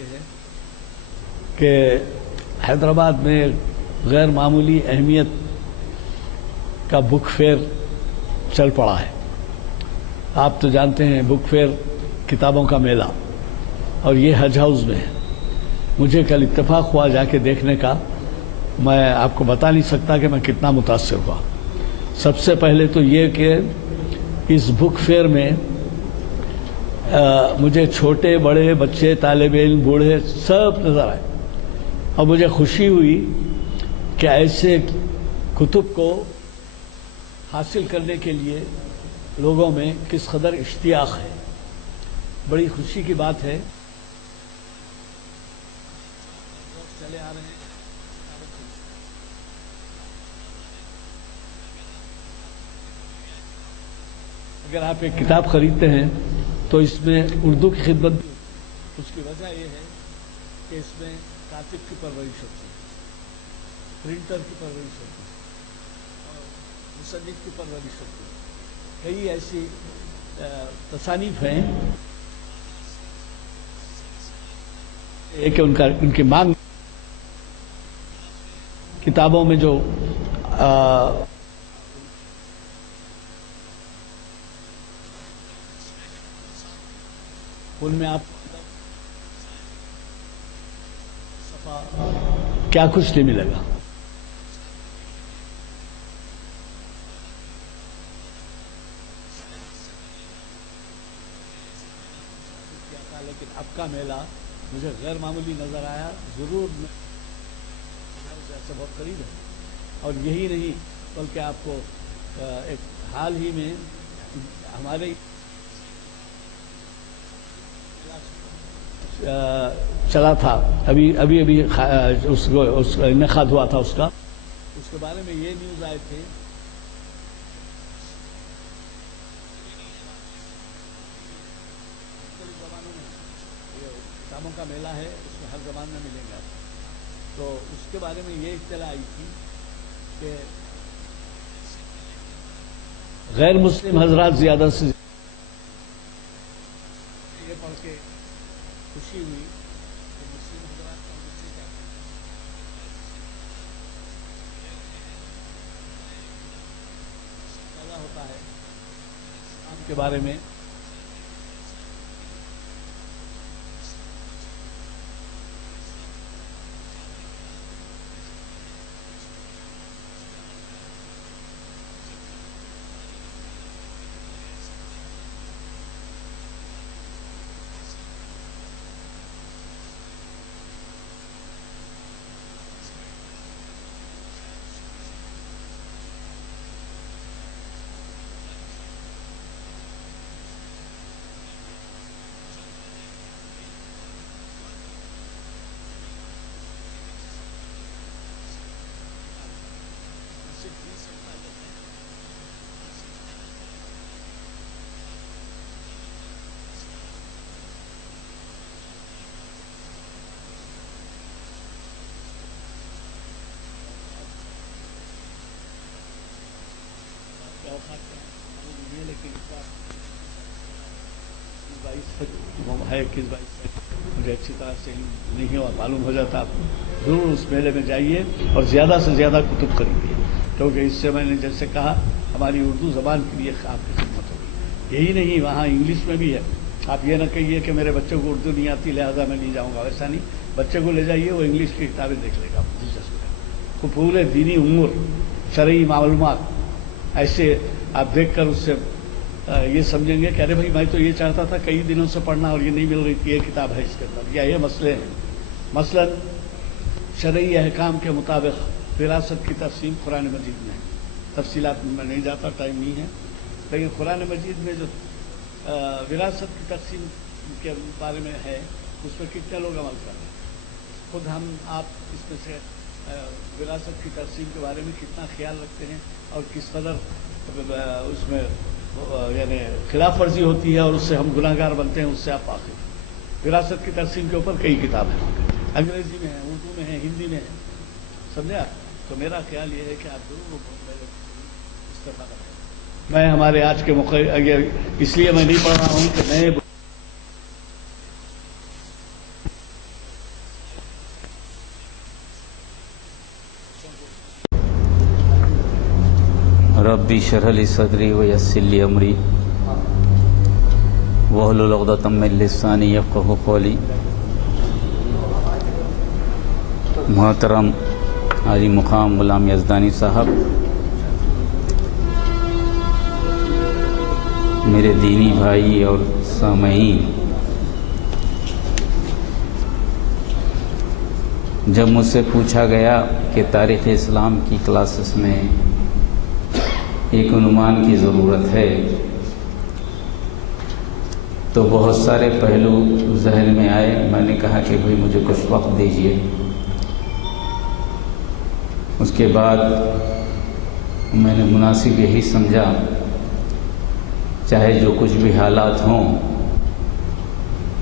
یہ ہے کہ حیدرآباد میں غیر معمولی اہمیت کا بک فیئر چل پڑا ہے. آپ تو جانتے ہیں بک فیئر کتابوں کا میلہ، اور یہ حج ہاؤس میں ہے. مجھے کل اتفاق ہوا جا کے دیکھنے کا. میں آپ کو بتا نہیں سکتا کہ میں کتنا متاثر ہوا. سب سے پہلے تو یہ کہ اس بک فیئر میں مجھے چھوٹے بڑے بچے، طالب علم، بوڑھے سب نظر آئے، اور مجھے خوشی ہوئی کہ ایسے کتب کو حاصل کرنے کے لیے لوگوں میں کس قدر اشتیاق ہے. بڑی خوشی کی بات ہے. چلے آ رہے ہیں. اگر آپ ایک کتاب خریدتے ہیں تو اس میں اردو کی خدمت بھی. اس کی وجہ یہ ہے کہ اس میں کاتب کی پرورش ہوتی ہے، پرنٹر کی پرورش ہوتی ہے، اور مصنف کی پرورش ہوتی ہے. کئی ایسی تصانیف ہیں کہ ان کی مانگ کتابوں میں جو ان میں آپ کیا کچھ نہیں ملے گا. لیکن اب کا میلہ مجھے غیر معمولی نظر آیا. ضرور میں سے بہت قریب ہے، اور یہی نہیں بلکہ آپ کو ایک حال ہی میں ہمارے چلا تھا، ابھی اس کو انعقاد ہوا تھا اس کا. اس کے بارے میں یہ نیوز آئے تھے کتابوں کا میلہ ہے، اس میں ہر زبان میں ملیں گے آپ. تو اس کے بارے میں یہ اطلاع آئی تھی کہ غیر مسلم حضرات زیادہ سے زیادہ یہ پڑھ کے خوشی ہوئی کہ مسلم حضرات کا مجھ سے کیا پیدا ہوتا ہے اسلام کے بارے میں. لیکن کس بات مجھے اچھی طرح سے نہیں ہوا معلوم ہو جاتا. آپ ضرور اس میلے میں جائیے اور زیادہ سے زیادہ کتب خریدیے، کیونکہ اس سے میں نے جیسے کہا ہماری اردو زبان کے لیے آپ کی خدمت ہوگی. یہی نہیں، وہاں انگلش میں بھی ہے. آپ یہ نہ کہیے کہ میرے بچوں کو اردو نہیں آتی لہذا میں نہیں جاؤں گا، ویسا نہیں. بچے کو لے جائیے، وہ انگلش کی کتابیں دیکھ لے گا، دلچسپ ہے. وہ پورے دینی امور، شرعی معلومات ایسے آپ دیکھ کر اس سے یہ سمجھیں گے کہ ارے بھائی میں تو یہ چاہتا تھا کئی دنوں سے پڑھنا اور یہ نہیں مل رہی تھی. یہ کتاب ہے اس کے اندر، یا یہ مسئلے ہیں. مثلا شرعی احکام کے مطابق وراثت کی تقسیم قرآن مجید میں ہے. تفصیلات میں نہیں جاتا، ٹائم نہیں ہے، لیکن قرآن مجید میں جو وراثت کی تقسیم کے بارے میں ہے اس پہ کتنے لوگ عمل کر رہے ہیں. خود ہم آپ اس میں سے وراثت کی تقسیم کے بارے میں کتنا خیال رکھتے ہیں اور کس قدر اس میں یعنی خلاف ورزی ہوتی ہے اور اس سے ہم گناہ گار بنتے ہیں، اس سے آپ واقف. وراثت کی تقسیم کے اوپر کئی کتابیں انگریزی میں ہیں، اردو میں ہیں، ہندی میں ہیں، سمجھے آپ. تو میرا خیال یہ ہے کہ آپ ضرور استفادہ کریں. میں ہمارے آج کے موقع اس لیے میں نہیں پڑھ رہا ہوں کہ میں ربی اشرح لی صدری ویسر لی امری واحلل عقدۃ من لسانی یفقہوا قولی۔ محترم حاجی مقام غلام یزدانی صاحب، میرے دینی بھائی اور سامعین، جب مجھ سے پوچھا گیا کہ تاریخ اسلام کی کلاسز میں ایک عنوان کی ضرورت ہے تو بہت سارے پہلو ذہن میں آئے۔ میں نے کہا کہ بھئی مجھے کچھ وقت دیجیے۔ اس کے بعد میں نے مناسب یہی سمجھا، چاہے جو کچھ بھی حالات ہوں،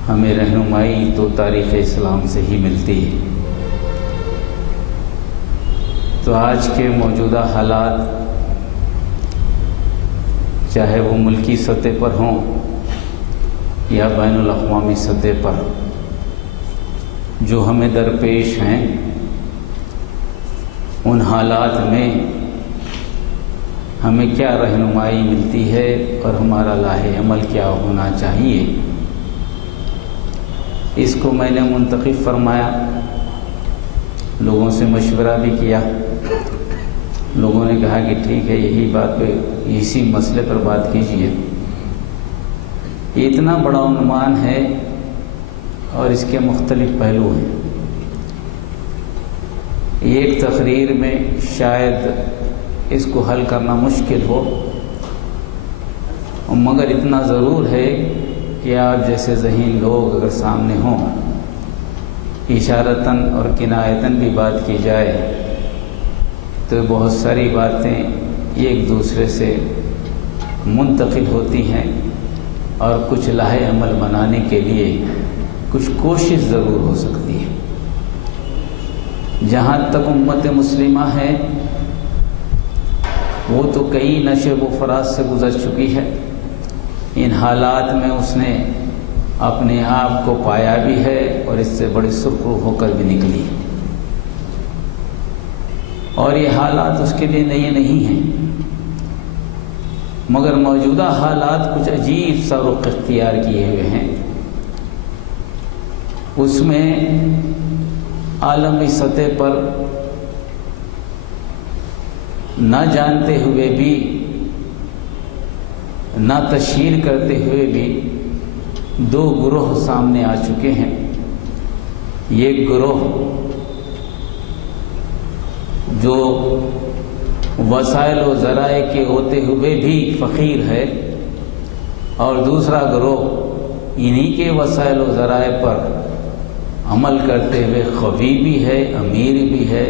ہمیں رہنمائی تو تاریخ اسلام سے ہی ملتی ہے۔ تو آج کے موجودہ حالات، چاہے وہ ملکی سطح پر ہوں یا بین الاقوامی سطح پر، جو ہمیں درپیش ہیں، ان حالات میں ہمیں کیا رہنمائی ملتی ہے اور ہمارا لاہ عمل کیا ہونا چاہیے، اس کو میں نے منتخب فرمایا، لوگوں سے مشورہ بھی کیا۔ لوگوں نے کہا کہ ٹھیک ہے، یہی بات پہ، اسی مسئلے پر بات کیجیے۔ یہ اتنا بڑا عنوان ہے اور اس کے مختلف پہلو ہیں۔ ایک تقریر میں شاید اس کو حل کرنا مشکل ہو، مگر اتنا ضرور ہے کہ آپ جیسے ذہین لوگ اگر سامنے ہوں، اشارتاً اور کنایتاً بھی بات کی جائے تو بہت ساری باتیں ایک دوسرے سے منتقل ہوتی ہیں، اور کچھ لاہ عمل بنانے کے لیے کچھ کوشش ضرور ہو سکتی ہے۔ جہاں تک امت مسلمہ ہے، وہ تو کئی نشیب و فراز سے گزر چکی ہے۔ ان حالات میں اس نے اپنے آپ کو پایا بھی ہے اور اس سے بڑی سرخرو ہو کر بھی نکلی، اور یہ حالات اس کے لیے نئے نہیں ہیں، مگر موجودہ حالات کچھ عجیب سا رخ اختیار کیے ہوئے ہیں۔ اس میں عالمی سطح پر نہ جانتے ہوئے بھی، نہ تشہیر کرتے ہوئے بھی، دو گروہ سامنے آ چکے ہیں۔ ایک گروہ جو وسائل و ذرائع کے ہوتے ہوئے بھی فقیر ہے، اور دوسرا گروہ انہی کے وسائل و ذرائع پر عمل کرتے ہوئے قوی بھی ہے، امیر بھی ہے،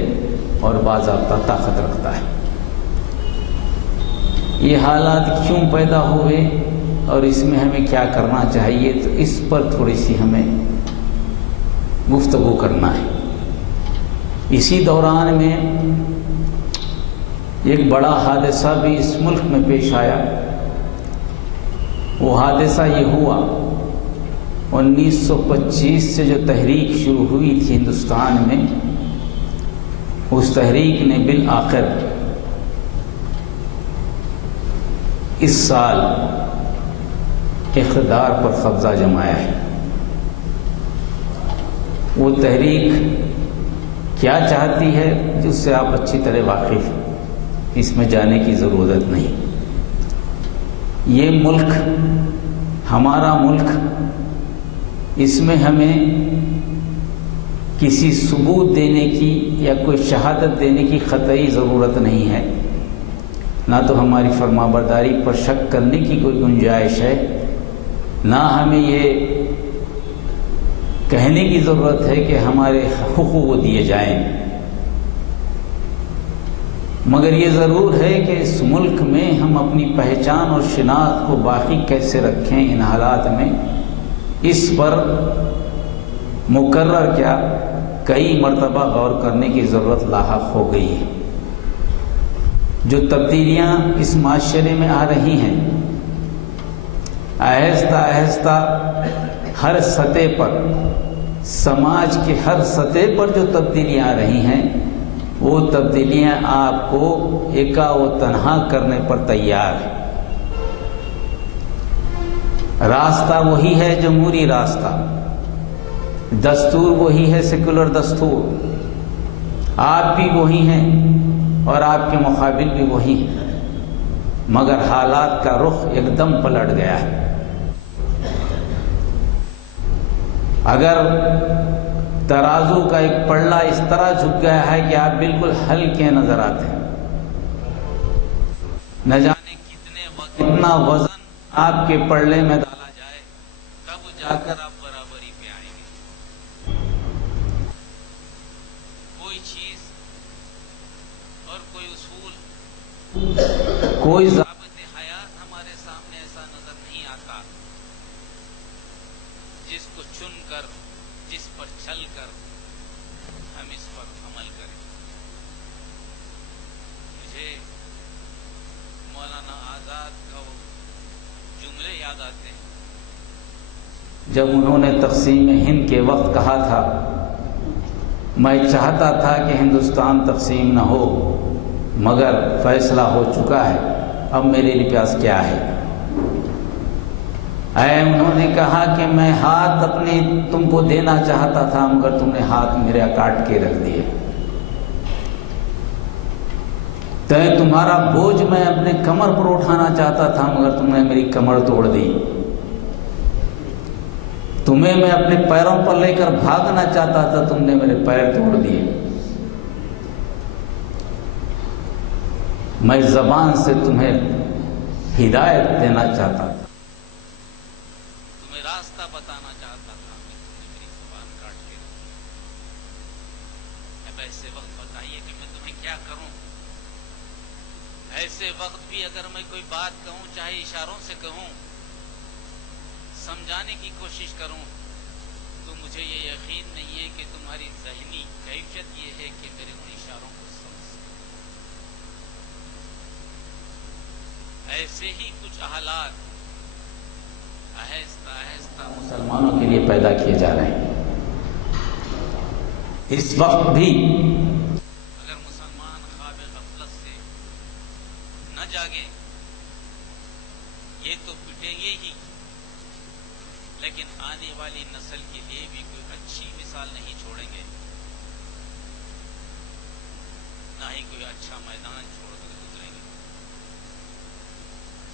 اور باضابطہ طاقت رکھتا ہے۔ یہ حالات کیوں پیدا ہوئے اور اس میں ہمیں کیا کرنا چاہیے، تو اس پر تھوڑی سی ہمیں گفتگو کرنا ہے۔ اسی دوران میں ایک بڑا حادثہ بھی اس ملک میں پیش آیا۔ وہ حادثہ یہ ہوا، 1925 سے جو تحریک شروع ہوئی تھی ہندوستان میں، اس تحریک نے بالآخر اس سال اقتدار پر قبضہ جمایا ہے۔ وہ تحریک کیا چاہتی ہے، جس سے آپ اچھی طرح واقف ہیں، اس میں جانے کی ضرورت نہیں۔ یہ ملک ہمارا ملک، اس میں ہمیں کسی ثبوت دینے کی یا کوئی شہادت دینے کی قطعی ضرورت نہیں ہے، نہ تو ہماری فرما برداری پر شک کرنے کی کوئی گنجائش ہے، نہ ہمیں یہ کہنے کی ضرورت ہے کہ ہمارے حقوق دیے جائیں۔ مگر یہ ضرور ہے کہ اس ملک میں ہم اپنی پہچان اور شناخت کو باقی کیسے رکھیں ان حالات میں، اس پر مقرر کیا کئی مرتبہ غور کرنے کی ضرورت لاحق ہو گئی ہے۔ جو تبدیلیاں اس معاشرے میں آ رہی ہیں، آہستہ آہستہ ہر سطح پر، سماج کے ہر سطح پر جو تبدیلیاں آ رہی ہیں، وہ تبدیلیاں آپ کو ایکا و تنہا کرنے پر تیار ہیں۔ راستہ وہی ہے جمہوری راستہ، دستور وہی ہے سیکولر دستور، آپ بھی وہی ہیں اور آپ کے مقابل بھی وہی ہیں، مگر حالات کا رخ ایک دم پلٹ گیا ہے۔ اگر ترازو کا ایک پلڑا اس طرح جھک گیا ہے کہ آپ بالکل ہلکے نظر آتے ہیں، نہ جانے کتنا وزن آپ کے پلڑے میں ڈالا جائے تب جا کر آپ برابری پہ آئیں گے۔ کوئی چیز اور کوئی اصول، کوئی ضابط حیات ہمارے سامنے ایسا نظر نہیں آتا جس کو چن کر، جس پر چل کر ہم اس پر عمل کریں۔ مجھے مولانا آزاد کا وہ جملے یاد آتے ہیں جب انہوں نے تقسیم ہند کے وقت کہا تھا، میں چاہتا تھا کہ ہندوستان تقسیم نہ ہو، مگر فیصلہ ہو چکا ہے، اب میرے لیے پیاس کیا ہے۔ انہوں نے کہا کہ میں ہاتھ اپنے تم کو دینا چاہتا تھا، مگر تم نے ہاتھ میرے کاٹ کے رکھ دیے۔ تمہارا بوجھ میں اپنے کمر پر اٹھانا چاہتا تھا، مگر تم نے میری کمر توڑ دی۔ تمہیں میں اپنے پیروں پر لے کر بھاگنا چاہتا تھا، تم نے میرے پیر توڑ دیے۔ میں زبان سے تمہیں ہدایت دینا چاہتا تھا، تمہیں راستہ بتانا چاہتا تھا، تم نے میری زبان کاٹ کے رکھی۔ اب ایسے وقت بتائیے کہ میں تمہیں کیا کروں؟ ایسے وقت بھی اگر میں کوئی بات کہوں، چاہے اشاروں سے کہوں، سمجھانے کی کوشش کروں، تو مجھے یہ یقین نہیں ہے کہ تمہاری ذہنی کیفیت یہ ہے کہ میرے ان اشاروں کو سمجھ سکے۔ ایسے ہی کچھ حالات آہستہ آہستہ مسلمانوں کے لیے پیدا کیے جا رہے ہیں۔ اس وقت بھی اگر مسلمان خواب غفلت سے نہ جاگیں، یہ تو پٹیں گے ہی، لیکن آنے والی نسل کے لیے بھی کوئی اچھی مثال نہیں چھوڑیں گے، نہ ہی کوئی اچھا میدان چھوڑ کر گزریں گے۔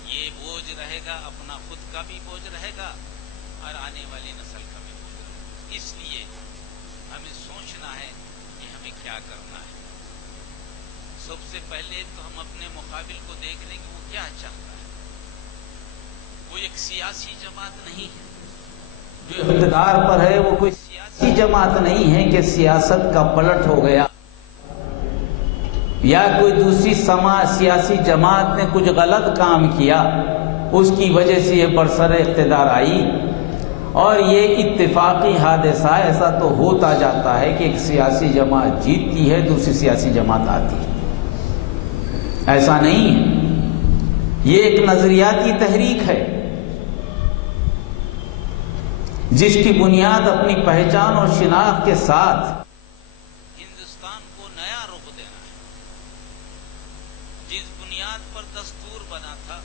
یہ بوجھ رہے گا، اپنا خود کا بھی بوجھ رہے گا اور آنے والی نسل کا بھی بوجھ رہے گا۔ اس لیے ہمیں سوچنا ہے کہ ہمیں کیا کرنا ہے۔ سب سے پہلے تو ہم اپنے مقابل کو دیکھ لیں کہ وہ کیا چاہتا ہے۔ وہ ایک سیاسی جماعت نہیں ہے جو اقتدار پر ہے، وہ کوئی سیاسی جماعت نہیں ہے کہ سیاست کا پلٹ ہو گیا، یا کوئی دوسری سیاسی جماعت نے کچھ غلط کام کیا، اس کی وجہ سے یہ برسر اقتدار آئی، اور یہ اتفاقی حادثہ ایسا تو ہوتا جاتا ہے کہ ایک سیاسی جماعت جیتتی ہے، دوسری سیاسی جماعت آتی ہے۔ ایسا نہیں ہے، یہ ایک نظریاتی تحریک ہے جس کی بنیاد اپنی پہچان اور شناخت کے ساتھ ہندوستان کو نیا رخ دینا ہے۔ جس بنیاد پر دستور بنا تھا،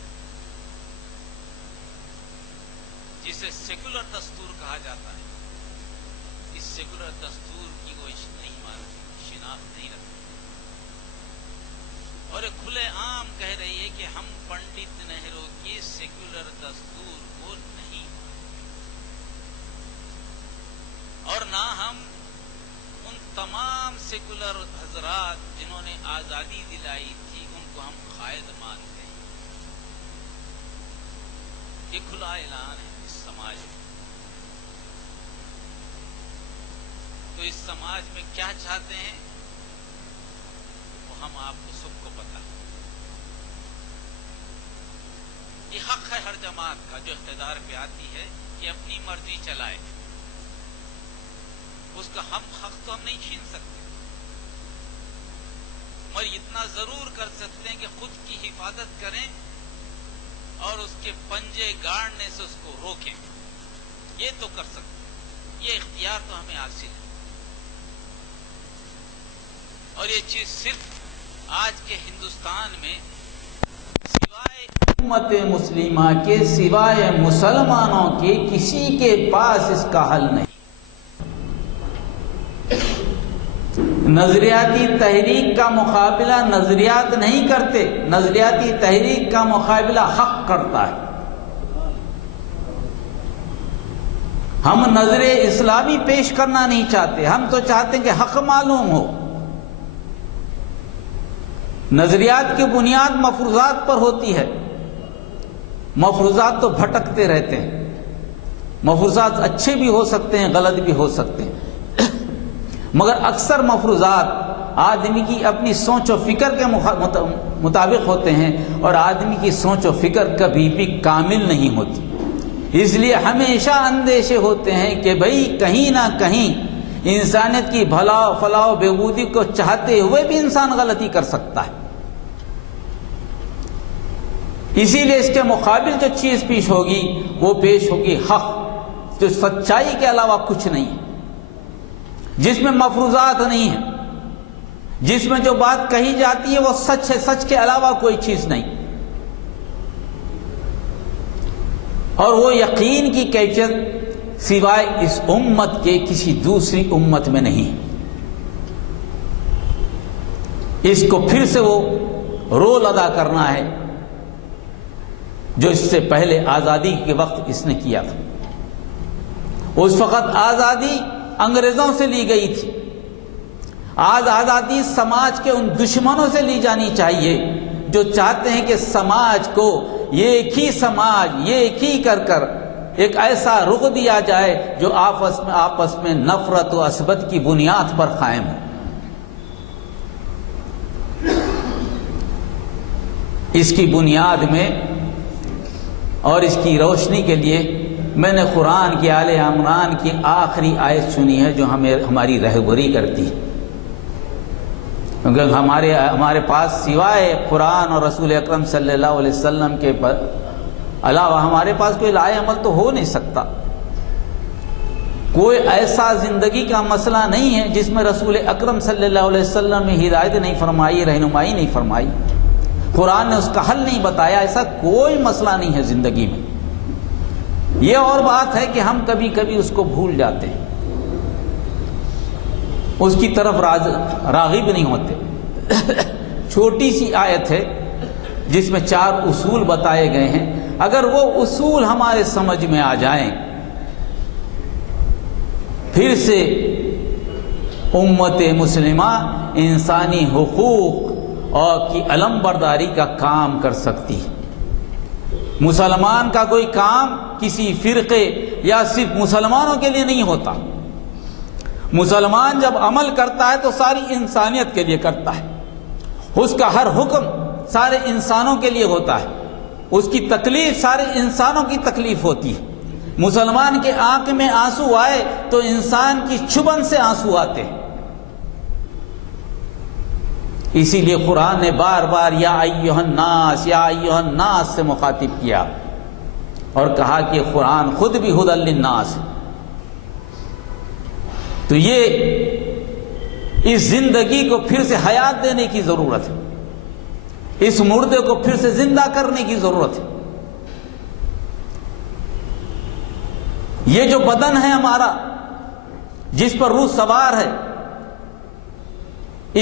جسے سیکولر دستور کہا جاتا ہے، اس سیکولر دستور کی وہ نہیں مانتی، شناخت نہیں رکھتی، اور ایک کھلے عام کہہ رہی ہے کہ ہم پنڈت نہرو کے سیکولر دستور کو نہیں، اور نہ ہم ان تمام سیکولر حضرات جنہوں نے آزادی دلائی تھی ان کو ہم قائد مانتے ہیں۔ یہ کھلا اعلان ہے اس سماج میں۔ تو اس سماج میں کیا چاہتے ہیں وہ ہم آپ کو سب کو پتا ہے۔ یہ حق ہے ہر جماعت کا جو اقتدار پہ آتی ہے کہ اپنی مرضی چلائے، اس کا ہم حق تو ہم نہیں چھین سکتے، مگر اتنا ضرور کر سکتے ہیں کہ خود کی حفاظت کریں اور اس کے پنجے گاڑنے سے اس کو روکیں۔ یہ تو کر سکتے ہیں، یہ اختیار تو ہمیں حاصل ہے۔ اور یہ چیز صرف آج کے ہندوستان میں سوائے امت مسلمہ کے، سوائے مسلمانوں کے، کسی کے پاس اس کا حل نہیں۔ نظریاتی تحریک کا مقابلہ نظریات نہیں کرتے، نظریاتی تحریک کا مقابلہ حق کرتا ہے۔ ہم نظر اسلامی پیش کرنا نہیں چاہتے، ہم تو چاہتے ہیں کہ حق معلوم ہو۔ نظریات کی بنیاد مفروضات پر ہوتی ہے، مفروضات تو بھٹکتے رہتے ہیں، مفروضات اچھے بھی ہو سکتے ہیں، غلط بھی ہو سکتے ہیں، مگر اکثر مفروضات آدمی کی اپنی سوچ و فکر کے مطابق ہوتے ہیں، اور آدمی کی سوچ و فکر کبھی بھی کامل نہیں ہوتی۔ اس لیے ہمیشہ اندیشے ہوتے ہیں کہ بھئی کہیں نہ کہیں انسانیت کی بھلا و فلاح و بہبودی کو چاہتے ہوئے بھی انسان غلطی کر سکتا ہے۔ اسی لیے اس کے مقابل جو چیز پیش ہوگی وہ پیش ہوگی حق، جو سچائی کے علاوہ کچھ نہیں ہے، جس میں مفروضات نہیں ہیں، جس میں جو بات کہی جاتی ہے وہ سچ ہے، سچ کے علاوہ کوئی چیز نہیں، اور وہ یقین کی کیفیت سوائے اس امت کے کسی دوسری امت میں نہیں۔ اس کو پھر سے وہ رول ادا کرنا ہے جو اس سے پہلے آزادی کے وقت اس نے کیا تھا۔ اس وقت آزادی انگریزوں سے لی گئی تھی، آج آزادی سماج کے ان دشمنوں سے لی جانی چاہیے جو چاہتے ہیں کہ سماج کو ایک ہی سماج ایک ہی کر کر ایک ایسا رخ دیا جائے جو آپس میں نفرت و عصبت کی بنیاد پر قائم ہو۔ اس کی بنیاد میں اور اس کی روشنی کے لیے میں نے قرآن کی آل عمران کی آخری آیت چنی ہے جو ہماری رہبری کرتی ہے، کیونکہ ہمارے پاس سوائے قرآن اور رسول اکرم صلی اللہ علیہ وسلم کے علاوہ ہمارے پاس کوئی لائے عمل تو ہو نہیں سکتا۔ کوئی ایسا زندگی کا مسئلہ نہیں ہے جس میں رسول اکرم صلی اللہ علیہ وسلم نے ہدایت نہیں فرمائی، رہنمائی نہیں فرمائی، قرآن نے اس کا حل نہیں بتایا۔ ایسا کوئی مسئلہ نہیں ہے زندگی میں۔ یہ اور بات ہے کہ ہم کبھی کبھی اس کو بھول جاتے ہیں، اس کی طرف راغب نہیں ہوتے۔ چھوٹی سی آیت ہے جس میں 4 اصول بتائے گئے ہیں، اگر وہ اصول ہمارے سمجھ میں آ جائیں پھر سے امت مسلمہ انسانی حقوق اور کی علم برداری کا کام کر سکتی ہے۔ مسلمان کا کوئی کام کسی فرقے یا صرف مسلمانوں کے لیے نہیں ہوتا۔ مسلمان جب عمل کرتا ہے تو ساری انسانیت کے لیے کرتا ہے، اس کا ہر حکم سارے انسانوں کے لیے ہوتا ہے، اس کی تکلیف سارے انسانوں کی تکلیف ہوتی ہے۔ مسلمان کے آنکھ میں آنسو آئے تو انسان کی چبھن سے آنسو آتے ہیں۔ اسی لیے قرآن نے بار بار یا ایھا الناس یا ایھا الناس سے مخاطب کیا اور کہا کہ قرآن خود بھی ھدی للناس۔ تو یہ اس زندگی کو پھر سے حیات دینے کی ضرورت ہے، اس مردے کو پھر سے زندہ کرنے کی ضرورت ہے۔ یہ جو بدن ہے ہمارا جس پر روح سوار ہے،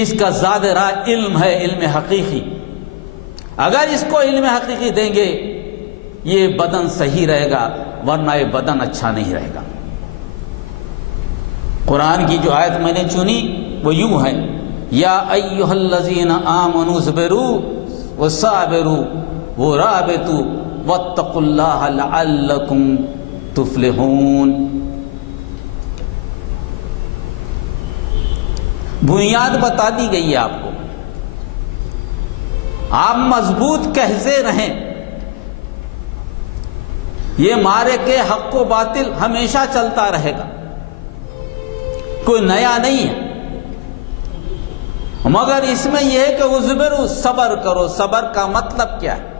اس کا زاد راہ علم ہے، علم حقیقی۔ اگر اس کو علم حقیقی دیں گے یہ بدن صحیح رہے گا، ورنہ یہ بدن اچھا نہیں رہے گا۔ قرآن کی جو آیت میں نے چنی وہ یوں ہے، یا ایھا الذین آمنوا اصبروا وصابروا ورابطوا واتقوا اللہ لعلکم تفلحون۔ بنیاد بتا دی گئی ہے آپ کو، آپ مضبوط کیسے رہیں۔ یہ مارے کے حق و باطل ہمیشہ چلتا رہے گا، کوئی نیا نہیں ہے، مگر اس میں یہ ہے کہ اصبروا، صبر کرو۔ صبر کا مطلب کیا ہے؟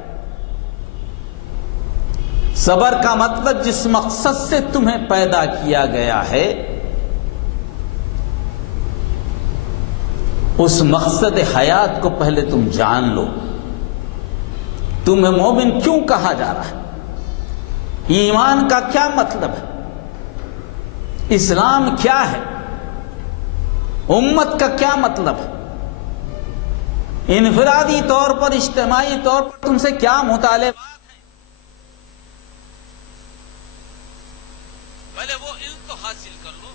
صبر کا مطلب جس مقصد سے تمہیں پیدا کیا گیا ہے اس مقصد حیات کو پہلے تم جان لو. تمہیں مومن کیوں کہا جا رہا ہے؟ ایمان کا کیا مطلب ہے؟ اسلام کیا ہے؟ امت کا کیا مطلب ہے؟ انفرادی طور پر، اجتماعی طور پر تم سے کیا مطالبات ہیں؟ پہلے وہ علم تو حاصل کر لو.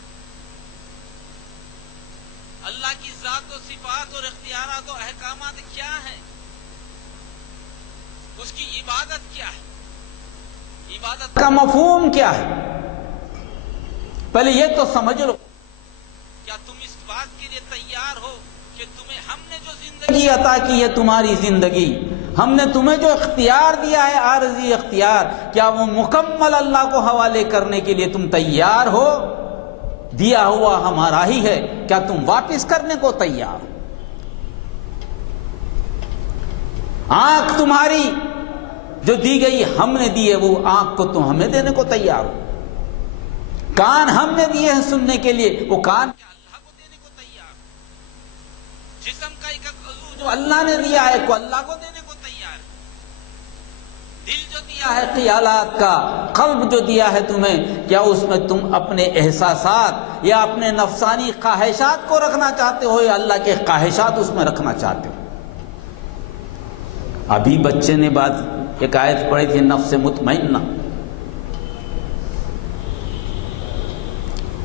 اللہ کی ذات و صفات اور اختیارات و احکامات کیا ہیں؟ اس کی عبادت کیا ہے؟ عبادت کا مفہوم کیا ہے؟ پہلے یہ تو سمجھ لو. کیا تم اس بات کے لیے تیار ہو کہ تمہیں ہم نے جو زندگی عطا کی ہے، تمہاری زندگی، ہم نے تمہیں جو اختیار دیا ہے، عارضی اختیار، کیا وہ مکمل اللہ کو حوالے کرنے کے لیے تم تیار ہو؟ دیا ہوا ہمارا ہی ہے، کیا تم واپس کرنے کو تیار ہو؟ آنکھ تمہاری جو دی گئی ہم نے دی ہے، وہ آنکھ کو تم ہمیں دینے کو تیار ہو؟ کان ہم نے دیے ہیں سننے کے لیے، وہ کان کیا اللہ کو دینے کو تیار ہو؟ جسم کا ایک عضو جو اللہ نے دیا ہے، کو اللہ کو دینے کو تیار ہے؟ دل جو دیا ہے خیالات کا، قلب جو دیا ہے تمہیں، کیا اس میں تم اپنے احساسات یا اپنے نفسانی خواہشات کو رکھنا چاہتے ہو، یا اللہ کے خواہشات اس میں رکھنا چاہتے ہو؟ ابھی بچے نے ایک آیت پڑھی تھی، نفس مطمئنہ.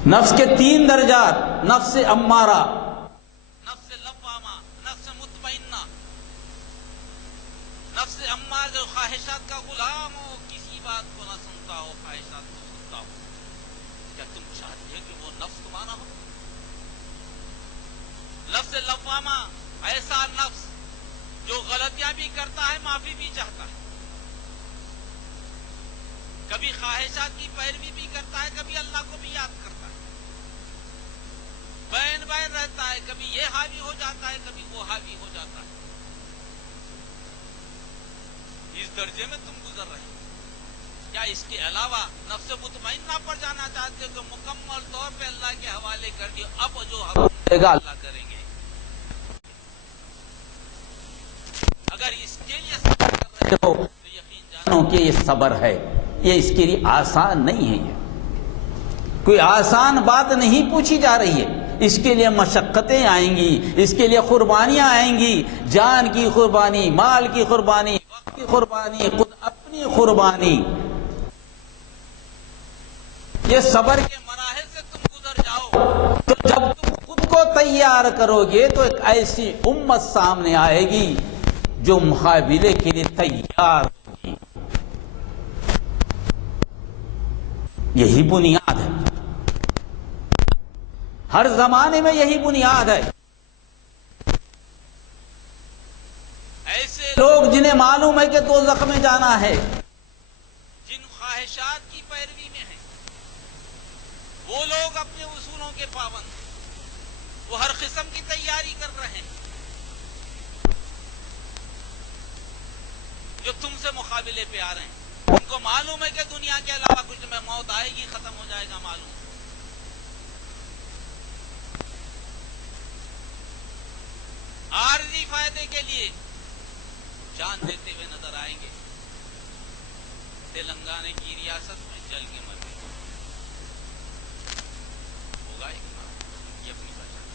نفس کے 3 درجات: نفس امارہ، نفس لوامہ، نفس مطمئنہ. نفس امارہ جو خواہشات کا غلام ہو، کسی بات کو نہ سنتا ہو، خواہشات کو سنتا ہو. کیا تم چاہتے ہو کہ وہ نفس تمہارا ہو؟ نفس لوامہ ایسا نفس جو غلطیاں بھی کرتا ہے، معافی بھی چاہتا ہے، کبھی خواہشات کی پیروی بھی کرتا ہے، کبھی اللہ کو بھی یاد کرتا ہے، بین بین رہتا ہے، کبھی یہ حاوی ہو جاتا ہے، کبھی وہ حاوی ہو جاتا ہے. اس درجے میں تم گزر رہے ہو. کیا اس کے علاوہ نفس مطمئنہ پر جانا چاہتے ہو کہ مکمل طور پہ اللہ کے حوالے کر دیا، اب جو حکم دے گا اللہ کریں گے؟ اگر اس کے لیے صبر کر رہے ہو تو یقین جانو کہ یہ صبر ہے، یہ اس کے لیے آسان نہیں ہے. یہ کوئی آسان بات نہیں پوچھی جا رہی ہے. اس کے لیے مشقتیں آئیں گی، اس کے لیے قربانیاں آئیں گی، جان کی قربانی، مال کی قربانی، وقت کی قربانی، خود اپنی قربانی. یہ صبر کے مراحل سے تم گزر جاؤ تو جب تم خود کو تیار کرو گے تو ایک ایسی امت سامنے آئے گی جو مقابلے کے لیے تیار ہوگی. یہی بنیاد ہے، ہر زمانے میں یہی بنیاد ہے. ایسے لوگ جنہیں معلوم ہے کہ دوزخ میں جانا ہے، جن خواہشات کی پیروی میں ہیں، وہ لوگ اپنے اصولوں کے پابند ہیں، وہ ہر قسم کی تیاری کر رہے ہیں. جو تم سے مقابلے پہ آ رہے ہیں، ان کو معلوم ہے کہ دنیا کے علاوہ کچھ میں موت آئے گی، ختم ہو جائے گا، معلوم. عارضی فائدے کے لیے جان دیتے ہوئے نظر آئیں گے. تلنگانہ کی ریاست میں جل کے مر گئے، ہوگا یہ اپنی پہچان.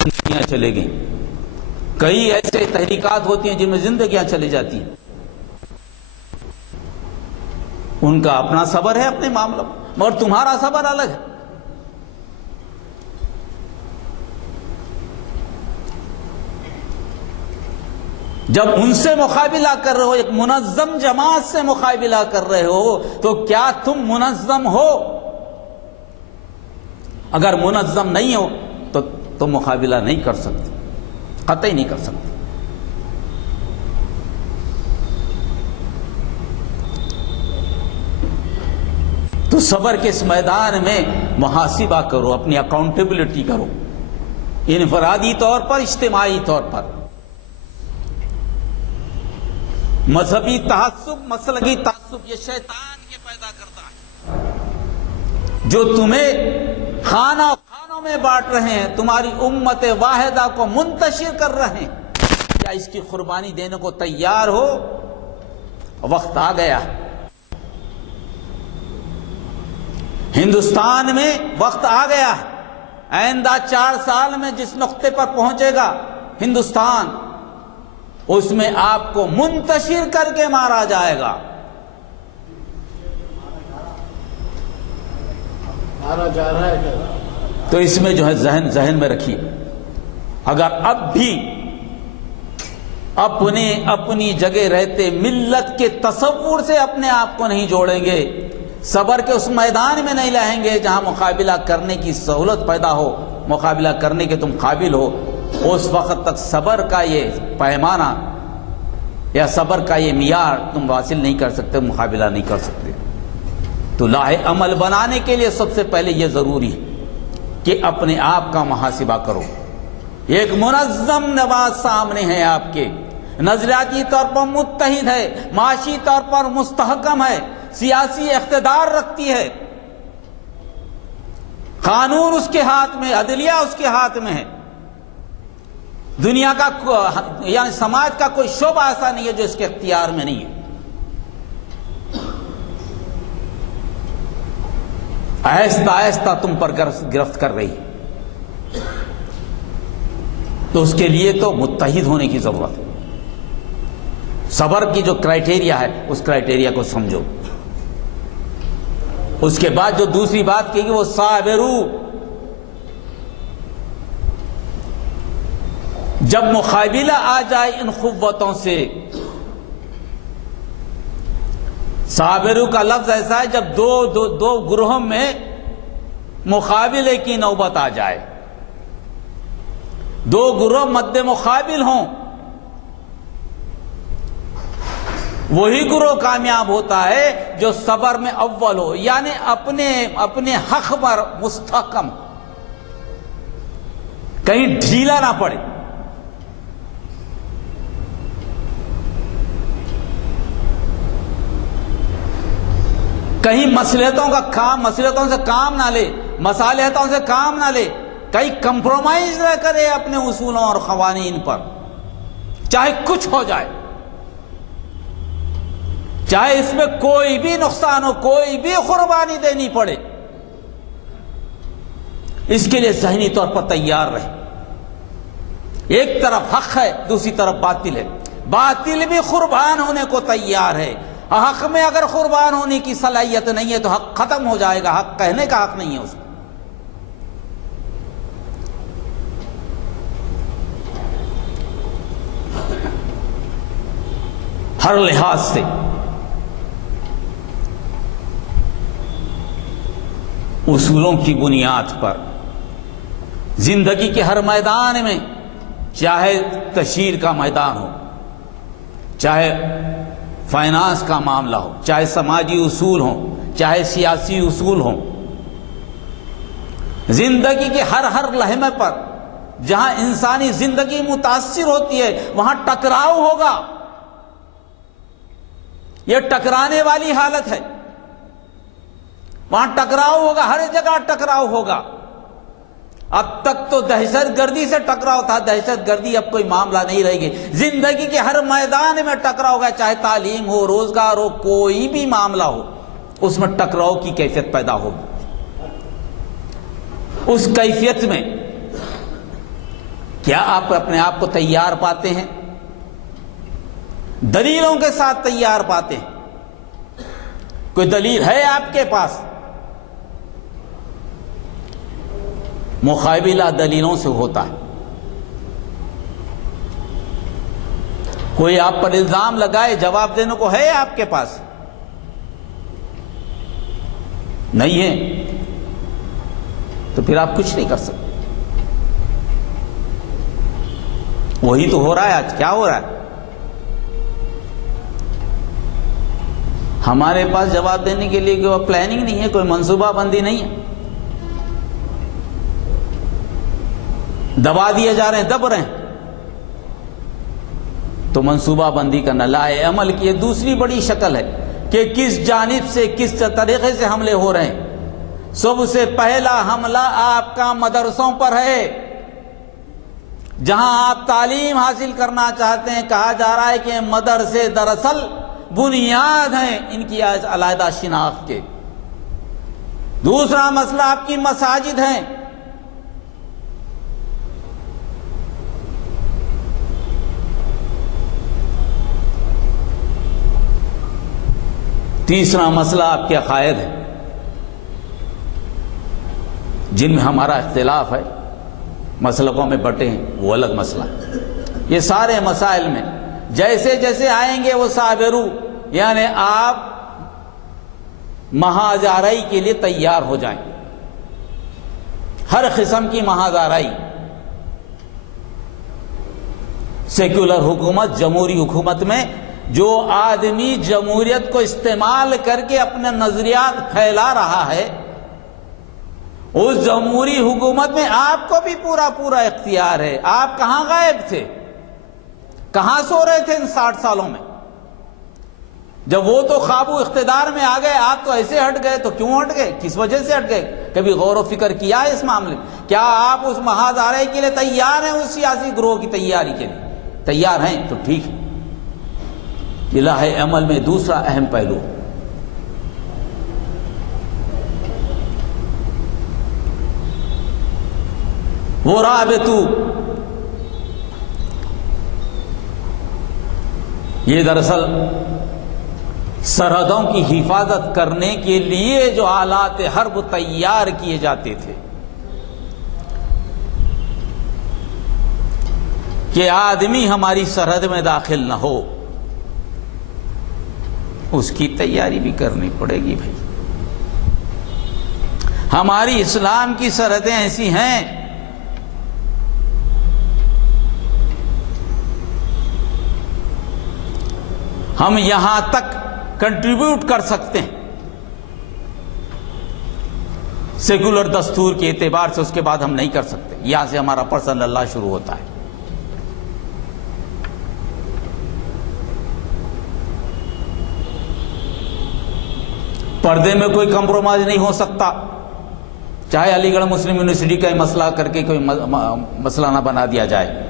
زندگیاں چلے گئیں. کئی ایسے تحریکات ہوتی ہیں جن میں زندگیاں چلی جاتی ہیں. ان کا اپنا صبر ہے اپنے معاملہ میں، مگر تمہارا صبر الگ ہے. جب ان سے مقابلہ کر رہے ہو، ایک منظم جماعت سے مقابلہ کر رہے ہو، تو کیا تم منظم ہو؟ اگر منظم نہیں ہو تو تم مقابلہ نہیں کر سکتے، قطعی نہیں کر سکتے. تو صبر کے اس میدان میں محاسبہ کرو، اپنی اکاؤنٹیبلٹی کرو، انفرادی طور پر، اجتماعی طور پر. مذہبی تعصب، مسلکی تعصب، یہ شیطان کے پیدا کرتا ہے، جو تمہیں خانوں میں بانٹ رہے ہیں، تمہاری امت واحدہ کو منتشر کر رہے ہیں، کیا اس کی قربانی دینے کو تیار ہو؟ وقت آ گیا، ہندوستان میں وقت آ گیا، آئندہ 4 سال میں جس نقطے پر پہنچے گا ہندوستان، اس میں آپ کو منتشر کر کے مارا جائے گا۔ مارا جا رہا ہے کیا؟ تو اس میں جو ہے ذہن میں رکھیے، اگر اب بھی اپنی جگہ رہتے ملت کے تصور سے اپنے آپ کو نہیں جوڑیں گے، صبر کے اس میدان میں نہیں لائیں گے جہاں مقابلہ کرنے کی سہولت پیدا ہو، مقابلہ کرنے کے تم قابل ہو، اس وقت تک صبر کا یہ پیمانہ یا صبر کا یہ معیار تم حاصل نہیں کر سکتے، مقابلہ نہیں کر سکتے۔ تو لاہ عمل بنانے کے لیے سب سے پہلے یہ ضروری ہے کہ اپنے آپ کا محاسبہ کرو۔ ایک منظم نماز سامنے ہے آپ کے، نظریاتی طور پر متحد ہے، معاشی طور پر مستحکم ہے، سیاسی اقتدار رکھتی ہے، قانون اس کے ہاتھ میں، عدلیہ اس کے ہاتھ میں ہے، دنیا کا یعنی سماج کا کوئی شعبہ ایسا نہیں ہے جو اس کے اختیار میں نہیں ہے۔ آہستہ آہستہ تم پر گرفت کر رہی ہے، تو اس کے لیے تو متحد ہونے کی ضرورت ہے۔ صبر کی جو کرائٹیریا ہے اس کرائٹیریا کو سمجھو۔ اس کے بعد جو دوسری بات کی وہ صابرو، جب مقابلہ آ جائے ان قوتوں سے، صابرو کا لفظ ایسا ہے جب دو گروہوں میں مقابلے کی نوبت آ جائے، 2 گروہ مد مقابل ہوں، وہی گروہ کامیاب ہوتا ہے جو صبر میں اول ہو، یعنی اپنے حق پر مستحکم، کہیں ڈھیلا نہ پڑے۔ کہیں مصلحتوں سے کام نہ لے، مصالحتوں سے کام نہ لے، کہیں کمپرومائز نہ کرے اپنے اصولوں اور قوانین پر، چاہے کچھ ہو جائے، چاہے اس میں کوئی بھی نقصان ہو، کوئی بھی قربانی دینی پڑے، اس کے لیے ذہنی طور پر تیار رہے۔ ایک طرف حق ہے، دوسری طرف باطل ہے، باطل بھی قربان ہونے کو تیار ہے۔ حق میں اگر قربان ہونے کی صلاحیت نہیں ہے تو حق ختم ہو جائے گا، حق کہنے کا حق نہیں ہے اس کو۔ ہر لحاظ سے اصولوں کی بنیاد پر زندگی کے ہر میدان میں، چاہے تشہیر کا میدان ہو، چاہے فائنانس کا معاملہ ہو، چاہے سماجی اصول ہوں، چاہے سیاسی اصول ہوں، زندگی کے ہر لمحے پر جہاں انسانی زندگی متاثر ہوتی ہے وہاں ٹکراؤ ہوگا۔ یہ ٹکرانے والی حالت ہے، وہاں ٹکراؤ ہوگا، ہر جگہ ٹکراؤ ہوگا۔ اب تک تو دہشت گردی سے ٹکراؤ تھا، دہشت گردی اب کوئی معاملہ نہیں رہے گی، زندگی کے ہر میدان میں ٹکراؤ ہوگا، چاہے تعلیم ہو، روزگار ہو، کوئی بھی معاملہ ہو، اس میں ٹکراؤ کی کیفیت پیدا ہوگی۔ اس کیفیت میں کیا آپ اپنے آپ کو تیار پاتے ہیں؟ دلیلوں کے ساتھ تیار پاتے ہیں؟ کوئی دلیل ہے آپ کے پاس؟ مقابلہ دلیلوں سے ہوتا ہے۔ کوئی آپ پر الزام لگائے، جواب دینے کو ہے آپ کے پاس؟ نہیں ہے تو پھر آپ کچھ نہیں کر سکتے۔ وہی تو ہو رہا ہے آج۔ کیا ہو رہا ہے؟ ہمارے پاس جواب دینے کے لیے کوئی پلاننگ نہیں ہے، کوئی منصوبہ بندی نہیں ہے، دبا دیے جا رہے ہیں، دب رہے ہیں۔ تو منصوبہ بندی کرنا، لائے عمل کی دوسری بڑی شکل ہے کہ کس جانب سے، کس طریقے سے حملے ہو رہے ہیں۔ سب سے پہلا حملہ آپ کا مدرسوں پر ہے، جہاں آپ تعلیم حاصل کرنا چاہتے ہیں۔ کہا جا رہا ہے کہ مدرسے دراصل بنیاد ہیں ان کی علیحدہ شناخت کے۔ دوسرا مسئلہ آپ کی مساجد ہیں۔ تیسرا مسئلہ آپ کے عقائد ہیں، جن میں ہمارا اختلاف ہے، مسلکوں میں بٹے ہیں، وہ الگ مسئلہ۔ یہ سارے مسائل میں جیسے جیسے آئیں گے وہ صابرو، یعنی آپ محاذ-آرائی کے لیے تیار ہو جائیں، ہر قسم کی محاذ-آرائی، سیکولر حکومت، جمہوری حکومت میں جو آدمی جمہوریت کو استعمال کر کے اپنے نظریات پھیلا رہا ہے، اس جمہوری حکومت میں آپ کو بھی پورا پورا اختیار ہے۔ آپ کہاں غائب تھے؟ کہاں سو رہے تھے ان 60 سالوں میں؟ جب وہ تو قابو اقتدار میں آ گئے، آپ تو ایسے ہٹ گئے، تو کیوں ہٹ گئے؟ کس وجہ سے ہٹ گئے؟ کبھی غور و فکر کیا ہے اس معاملے میں؟ کیا آپ اس محاذ-آرائی کے لیے تیار ہیں؟ اس سیاسی گروہ کی تیاری کے لیے تیار ہیں تو ٹھیک ہے۔ الہ عمل میں دوسرا اہم پہلو، وہ رابطو، یہ دراصل سرحدوں کی حفاظت کرنے کے لیے جو آلات حرب تیار کیے جاتے تھے کہ آدمی ہماری سرحد میں داخل نہ ہو، اس کی تیاری بھی کرنی پڑے گی بھائی۔ ہماری اسلام کی سرحدیں ایسی ہیں ہم یہاں تک کنٹریبیوٹ کر سکتے ہیں سیکولر دستور کے اعتبار سے، اس کے بعد ہم نہیں کر سکتے۔ یہاں سے ہمارا پرسنل اللہ شروع ہوتا ہے۔ پردے میں کوئی کمپرومائز نہیں ہو سکتا، چاہے علی گڑھ مسلم یونیورسٹی کا مسئلہ کر کے کوئی مسئلہ نہ بنا دیا جائے۔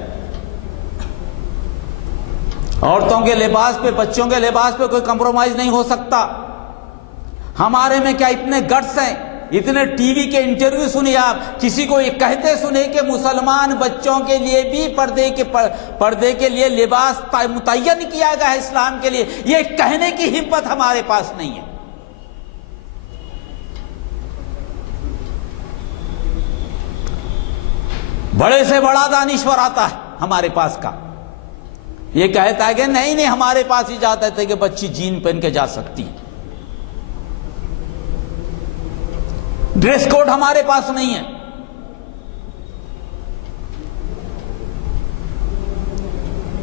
عورتوں کے لباس پہ، بچوں کے لباس پہ کوئی کمپرومائز نہیں ہو سکتا۔ ہمارے میں کیا اتنے گٹس ہیں؟ اتنے ٹی وی کے انٹرویو سنیے آپ، کسی کو یہ کہتے سنے کہ مسلمان بچوں کے لیے بھی پردے کے لیے لباس متعین کیا گیا ہے اسلام کے لیے، یہ کہنے کی ہمت ہمارے پاس نہیں ہے۔ بڑے سے بڑا دانشور آتا ہے ہمارے پاس کا، یہ کہتا ہے کہ نہیں ہمارے پاس اجازت ہے کہ بچی جین پہن کے جا سکتی ہے، ڈریس کوڈ ہمارے پاس نہیں ہے۔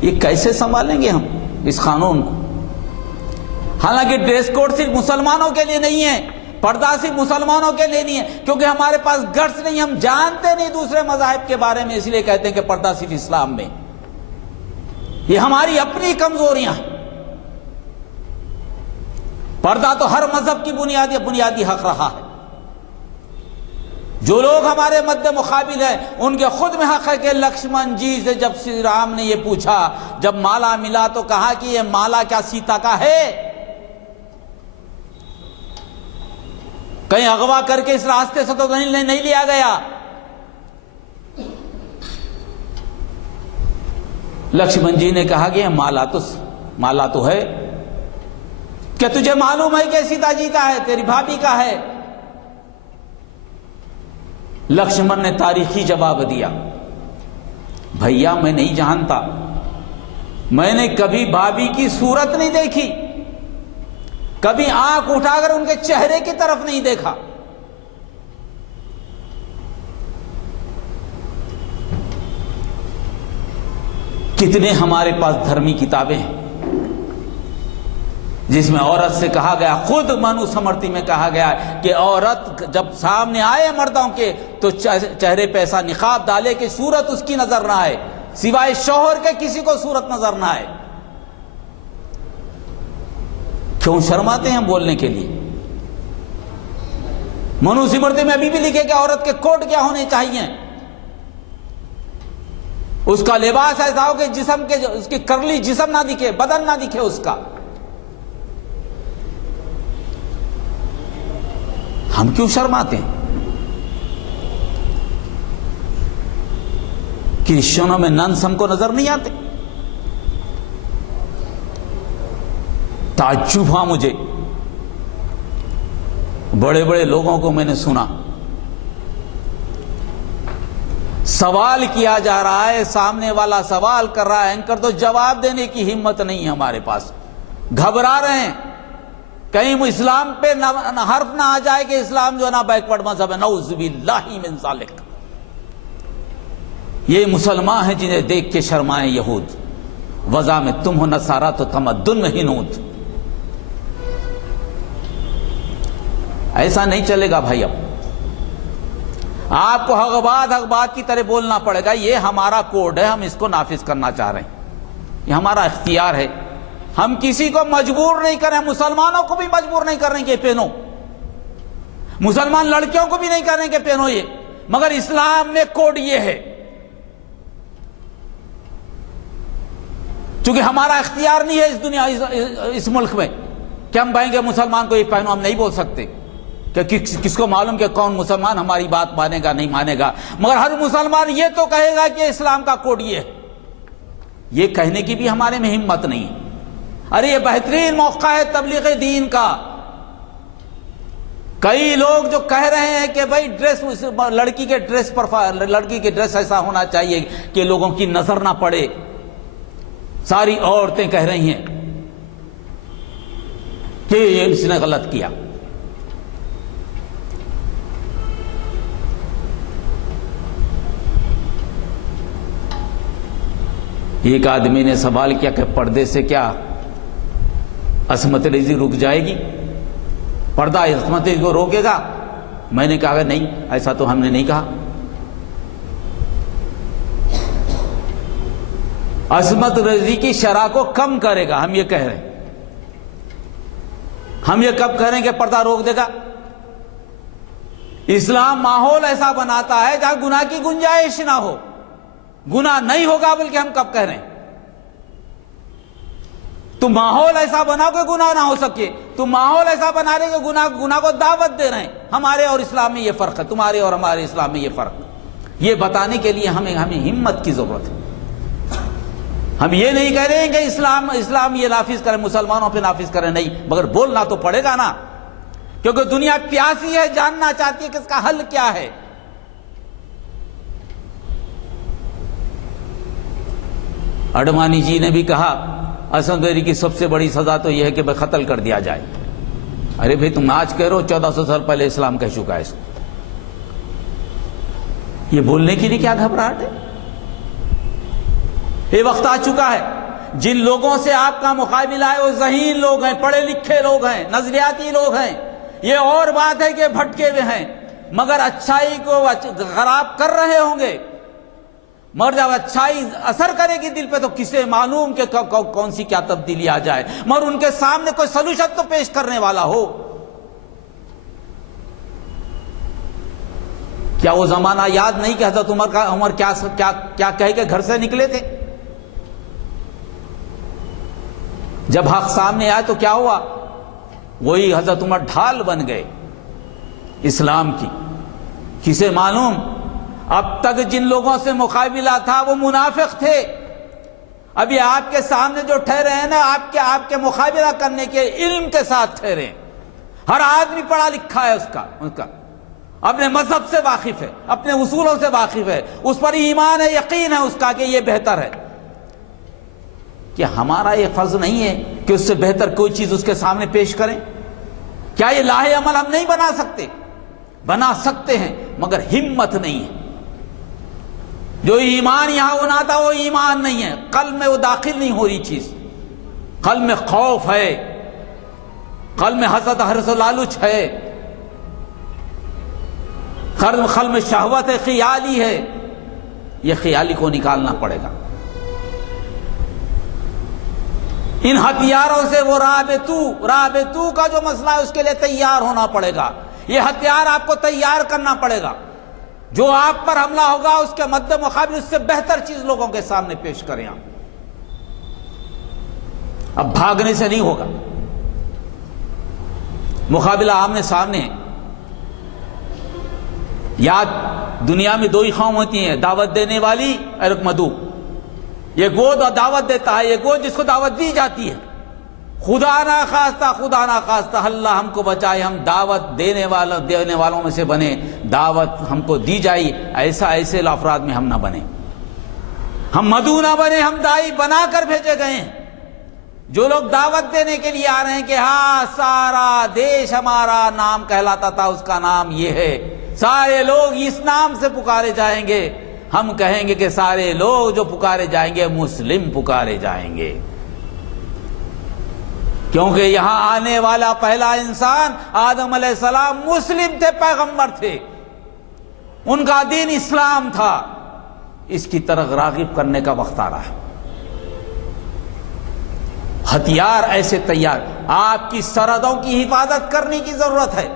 یہ کیسے سنبھالیں گے ہم اس قانون کو؟ حالانکہ ڈریس کوڈ صرف مسلمانوں کے لیے نہیں ہے، پردہ صرف مسلمانوں کے لیے نہیں ہے، کیونکہ ہمارے پاس گٹس نہیں، ہم جانتے نہیں دوسرے مذاہب کے بارے میں، اس لیے کہتے ہیں کہ پردہ صرف اسلام میں۔ یہ ہماری اپنی کمزوریاں ہیں۔ پردہ تو ہر مذہب کی بنیادی حق رہا ہے۔ جو لوگ ہمارے مد مقابل ہیں ان کے خود میں حق ہے کہ لکشمن جی سے جب شری رام نے یہ پوچھا، جب مالا ملا تو کہا کہ یہ مالا کیا سیتا کا ہے؟ کہیں اغوا کر کے اس راستے سے تو نہیں لیا گیا۔ لکشمن جی نے کہا کہ یہ مالا تو ہے، کیا تجھے معلوم ہے کہ سیتا جی کا ہے، تیری بھابھی کا ہے؟ لکشمن نے تاریخی جواب دیا، بھیا میں نہیں جانتا، میں نے کبھی بھابھی کی صورت نہیں دیکھی، کبھی آنکھ اٹھا کر ان کے چہرے کی طرف نہیں دیکھا۔ کتنے ہمارے پاس دھرمی کتابیں ہیں جس میں عورت سے کہا گیا، خود منو سمرتی میں کہا گیا کہ عورت جب سامنے آئے مردوں کے تو چہرے پہ ایسا نقاب ڈالے کہ صورت اس کی نظر نہ آئے، سوائے شوہر کے کسی کو صورت نظر نہ آئے۔ کیوں شرماتے ہیں بولنے کے لیے؟ منوسمرتی میں ابھی بھی لکھے کہ عورت کے کوٹ کیا ہونے چاہیے، اس کا لباس ایسا ہو کہ جسم کے اس کی کرلی جسم نہ دکھے، بدن نہ دکھے اس کا۔ ہم کیوں شرماتے ہیں؟ کرسچنوں میں ننس ہم کو نظر نہیں آتے؟ تعجب ہوا مجھے، بڑے بڑے لوگوں کو میں نے سنا، سوال کیا جا رہا ہے، سامنے والا سوال کر رہا ہے، اینکر تو جواب دینے کی ہمت نہیں ہے ہمارے پاس، گھبرا رہے ہیں کہیں اسلام پہ حرف نہ آ جائے کہ اسلام جو ہے نا بیکورڈ مذہب ہے، نعوذ باللہ من ذالک۔ یہ مسلمان ہیں جنہیں دیکھ کے شرمائیں یہود، وضع میں تم ہو نصارہ تو تمدن میں ہنود۔ ایسا نہیں چلے گا بھائی، اب آپ کو حق بات کی طرح بولنا پڑے گا، یہ ہمارا کوڈ ہے، ہم اس کو نافذ کرنا چاہ رہے ہیں، یہ ہمارا اختیار ہے، ہم کسی کو مجبور نہیں کر رہے ہیں، مسلمانوں کو بھی مجبور نہیں کر رہے ہیں کہ پہنو، مسلمان لڑکیوں کو بھی نہیں کر رہے ہیں کہ پہنو یہ، مگر اسلام میں کوڈ یہ ہے، چونکہ ہمارا اختیار نہیں ہے اس دنیا اس ملک میں کہ ہم کہیں گے مسلمان کو یہ پہنو، ہم نہیں بول سکتے کہ کس کو معلوم کہ کون مسلمان ہماری بات مانے گا نہیں مانے گا، مگر ہر مسلمان یہ تو کہے گا کہ اسلام کا کوڈ یہ ہے، یہ کہنے کی بھی ہمارے میں ہمت نہیں ہے۔ ارے یہ بہترین موقع ہے تبلیغ دین کا، کئی لوگ جو کہہ رہے ہیں کہ بھائی ڈریس، لڑکی کے ڈریس ایسا ہونا چاہیے کہ لوگوں کی نظر نہ پڑے، ساری عورتیں کہہ رہی ہیں کہ اس نے غلط کیا۔ ایک آدمی نے سوال کیا کہ پردے سے کیا عصمت ریزی رک جائے گی؟ پردہ عصمت ریزی کو روکے گا؟ میں نے کہا کہ نہیں، ایسا تو ہم نے نہیں کہا، عصمت ریزی کی شرح کو کم کرے گا، ہم یہ کہہ رہے ہیں۔ ہم یہ کب کہہ رہے ہیں کہ پردہ روک دے گا؟ اسلام ماحول ایسا بناتا ہے جہاں گناہ کی گنجائش نہ ہو، گناہ نہیں ہوگا، بلکہ ہم کب کہہ رہے ہیں؟ تو ماحول ایسا بناؤ کہ گناہ نہ ہو سکے، تو ماحول ایسا بنا رہے کہ گناہ کو دعوت دے رہے ہیں۔ ہمارے اور اسلام میں یہ فرق ہے، تمہارے اور ہمارے اسلام میں یہ فرق، یہ بتانے کے لیے ہمیں ہمت کی ضرورت ہے۔ ہم یہ نہیں کہہ رہے ہیں کہ اسلام یہ نافذ کرے، مسلمانوں پہ نافذ کرے، نہیں، مگر بولنا تو پڑے گا نا، کیونکہ دنیا پیاسی ہے، جاننا چاہتی ہے کہ اس کا حل کیا ہے۔ اڈوانی جی نے بھی کہا عصمت ریزی کی سب سے بڑی سزا تو یہ ہے کہ قتل کر دیا جائے۔ ارے بھائی تم آج کہہ رہے ہو، 1400 سال پہلے اسلام کہہ چکا ہے اس کو، یہ بولنے کے لیے کیا گھبراہٹ ہے؟ یہ وقت آ چکا ہے، جن لوگوں سے آپ کا مقابلہ ہے وہ ذہین لوگ ہیں، پڑھے لکھے لوگ ہیں، نظریاتی لوگ ہیں۔ یہ اور بات ہے کہ بھٹکے ہوئے ہیں، مگر اچھائی کو خراب کر رہے ہوں گے، مگر جب اچھائی اثر کرے گی دل پہ تو کسے معلوم کہ کون سی کیا تبدیلی آ جائے، مگر ان کے سامنے کوئی سلوشن تو پیش کرنے والا ہو۔ کیا وہ زمانہ یاد نہیں کہ حضرت عمر کیا کہہ کے گھر سے نکلے تھے؟ جب حق سامنے آئے تو کیا ہوا؟ وہی حضرت عمر ڈھال بن گئے اسلام کی۔ کسے معلوم اب تک جن لوگوں سے مقابلہ تھا وہ منافق تھے، ابھی آپ کے سامنے جو ٹھہرے ہیں نا، آپ کے مقابلہ کرنے کے علم کے ساتھ ٹھہرے ہیں۔ ہر آدمی پڑھا لکھا ہے، اس کا اپنے مذہب سے واقف ہے، اپنے اصولوں سے واقف ہے، اس پر ایمان ہے، یقین ہے اس کا کہ یہ بہتر ہے۔ کیا ہمارا یہ فرض نہیں ہے کہ اس سے بہتر کوئی چیز اس کے سامنے پیش کریں؟ کیا یہ لاہ عمل ہم نہیں بنا سکتے؟ بنا سکتے ہیں، مگر ہمت نہیں ہے۔ جو ایمان یہاں ہونا تھا وہ ایمان نہیں ہے، قلب میں وہ داخل نہیں ہو رہی چیز۔ قلب میں خوف ہے، قلب میں حسد، حرص و لالچ ہے، قلب میں شہوت ہے، خیالی ہے۔ یہ خیالی کو نکالنا پڑے گا۔ ان ہتھیاروں سے وہ رابطو کا جو مسئلہ ہے اس کے لیے تیار ہونا پڑے گا۔ یہ ہتھیار آپ کو تیار کرنا پڑے گا. جو آپ پر حملہ ہوگا اس کے مد مقابل اس سے بہتر چیز لوگوں کے سامنے پیش کریں آپ. اب بھاگنے سے نہیں ہوگا، مقابلہ آمنے سامنے. یاد دنیا میں دو ہی قوم ہوتی ہیں، دعوت دینے والی اور ایک مدعو. یہ گود اور دعوت دیتا ہے، یہ گود جس کو دعوت دی جاتی ہے. خدا نہ خواستہ اللہ ہم کو بچائے ہم دعوت دینے والوں میں سے بنے، دعوت ہم کو دی جائے ایسے افراد میں ہم نہ بنے، ہم مدعو نہ بنے، ہم داعی بنا کر بھیجے گئے ہیں. جو لوگ دعوت دینے کے لیے آ رہے ہیں کہ ہاں سارا دیش ہمارا نام کہلاتا تھا، اس کا نام یہ ہے، سارے لوگ اس نام سے پکارے جائیں گے. ہم کہیں گے کہ سارے لوگ جو پکارے جائیں گے مسلم پکارے جائیں گے، کیونکہ یہاں آنے والا پہلا انسان آدم علیہ السلام مسلم تھے، پیغمبر تھے، ان کا دین اسلام تھا. اس کی طرف راغب کرنے کا وقت آ رہا ہے. ہتھیار ایسے تیار. آپ کی سرحدوں کی حفاظت کرنے کی ضرورت ہے،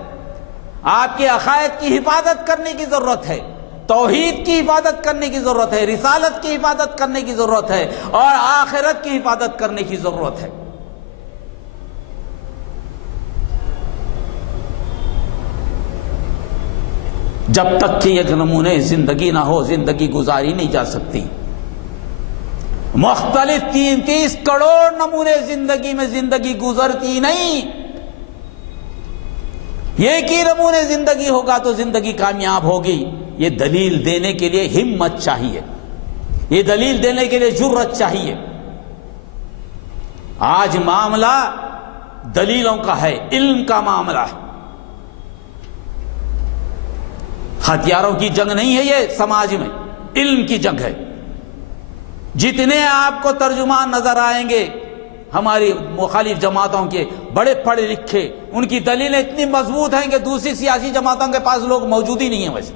آپ کے عقائد کی حفاظت کرنے کی ضرورت ہے، توحید کی حفاظت کرنے کی ضرورت ہے، رسالت کی حفاظت کرنے کی ضرورت ہے، اور آخرت کی حفاظت کرنے کی ضرورت ہے. جب تک کہ ایک نمونے زندگی نہ ہو زندگی گزاری نہیں جا سکتی. مختلف 30 کروڑ نمونے زندگی میں زندگی گزرتی نہیں. ایک ہی نمونے زندگی ہوگا تو زندگی کامیاب ہوگی. یہ دلیل دینے کے لیے ہمت چاہیے، یہ دلیل دینے کے لیے جرأت چاہیے. آج معاملہ دلیلوں کا ہے، علم کا معاملہ ہے. ہتھیاروں کی جنگ نہیں ہے یہ سماج میں، علم کی جنگ ہے. جتنے آپ کو ترجمان نظر آئیں گے ہماری مخالف جماعتوں کے، بڑے پڑھے لکھے، ان کی دلیلیں اتنی مضبوط ہیں کہ دوسری سیاسی جماعتوں کے پاس لوگ موجود ہی نہیں ہیں. ویسے